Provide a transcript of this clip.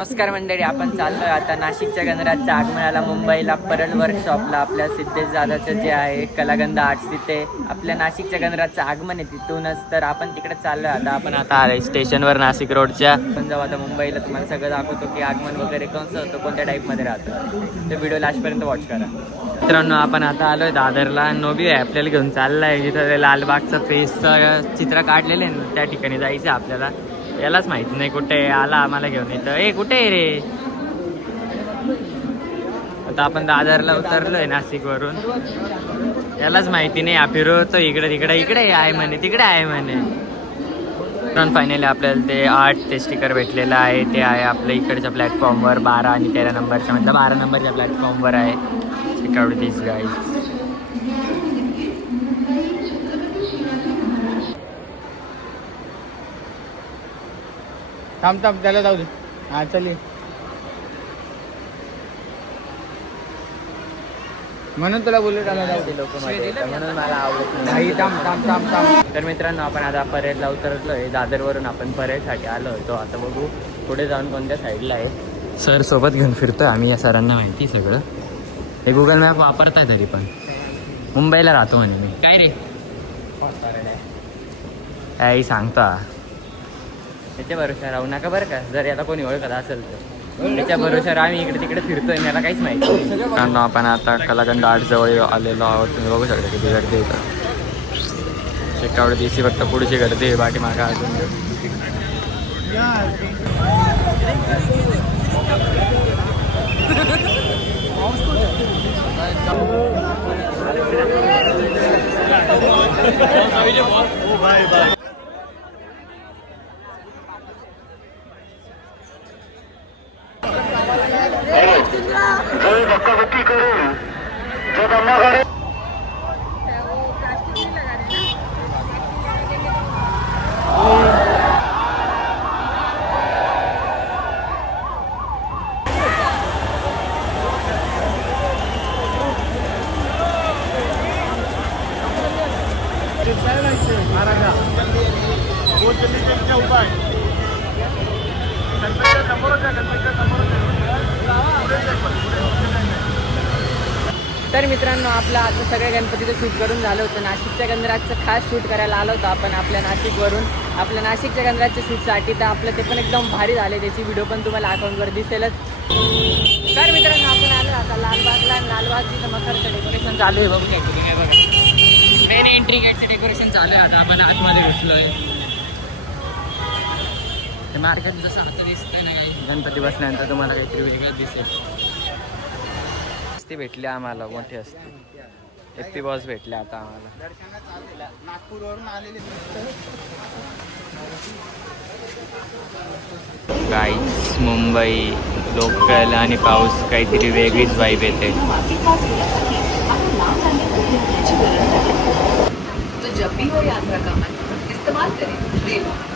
नमस्कार मंडळी, आपण चाललोय आता नाशिकच्या गणराजच्या आगमनाला मुंबईला परळ वर्कशॉपला आपल्या सिद्धेश दादाचं जे आहे कलागंध आर्ट्स तिथे आपल्या नाशिकच्या गणराजचं आगमन आहे तिथूनच. तर आपण तिकडे चाललोय आपण आता आलोय स्टेशनवर नाशिक रोडच्या. आपण जाऊ आता मुंबईला, तुम्हाला सगळं दाखवतो की आगमन वगैरे कसं होतं, कोणत्या टाईपमध्ये राहतं. ते व्हिडिओ लास्टपर्यंत वॉच करा. मित्रांनो, आपण आता आलोय दादरला. नोबी आहे आपल्याला घेऊन चाललाय जिथं लालबागचं फेसचं चित्र काढलेलं आहे त्या ठिकाणी जायचं आपल्याला. यालाच माहिती नाही कुठे आला आम्हाला घेऊन येतं. कुठे आहे रे? आता आपण दादरला उतरलोय नाशिक वरून. यालाच माहिती नाही, फिरवतो इकडे तिकडे. इकडे आहे म्हणे, तिकडे आहे म्हणे. पण फायनली आपल्याला ते 8 ते स्टिकर भेटलेलं आहे. ते आहे आपल्या इकडच्या प्लॅटफॉर्मवर 12 आणि 13 नंबरच्या, मतलब 12 नंबरच्या प्लॅटफॉर्मवर आहे. चेक आउट दिस गाईज. थांब त्याला जाऊ दे. हा चल. म्हणून तुला बुलेट आला जाऊ दे. लोक म्हणून मला आवडत नाही. थांब. तर मित्रांनो, आपण आता परेडला उतरलोय. दादरवरून आपण परेडसाठी आलो होतो. आता बघू पुढे जाऊन कोणत्या साईडला आहे. सर सोबत घेऊन फिरतोय आम्ही. या सरांना माहिती सगळं. हे गुगल मॅप वापरताय तरी पण. मुंबईला राहतो म्हणे मी. काय रे काही सांगता. त्याच्या भरोशावर राहू नका बरं का. जर याला कोणी ओळखत असेल तर त्याच्या भरोशावर आम्ही इकडे तिकडे फिरतोय. मला काहीच माहिती नाही. आपण आता कलागंध आर्ट जवळ आलेलो आहोत. तुम्ही बघू शकता किती गर्दी येतं. चेकआउट दिसी फक्त पुढची गर्दी आहे, पाठीमागं अजून. तर मित्रांनो, आपलं आता सगळ्या गणपतीचं शूट करून झालं होतं. नाशिकच्या गणराजचं खास शूट करायला आलं होतं आपण आपल्या नाशिकवरून. आपल्या नाशिकच्या गणराजच्या शूटसाठी तर आपलं ते पण एकदम भारी झाले. त्याची व्हिडिओ पण तुम्हाला अकाउंटवर दिसेलच. तर मित्रांनो, आपण आलो आता लालबागला. लालबागची तर मकरचं डेकोरेशन चालू आहे. बघू शकतो तुम्ही. बघा, मेन एंट्री गेटचं डेकोरेशन चालू आहे. आता आपण आतमध्ये घुसलो आहे. ते मार्केट जसं आता दिसतंय ना, काही गणपती बसल्यानंतर तुम्हाला काहीतरी वेगळंच दिसेल. ती भेटली आम्हाला, मोठी असते. एपी बॉस भेटले आता आम्हाला. नागपूरवरून आलेले गाईज, मुंबई लोकल आणि पाऊस, काहीतरी वेगळीच वाईब येते. तो जब भी हो यात्रा का मन इस्तेमाल करें।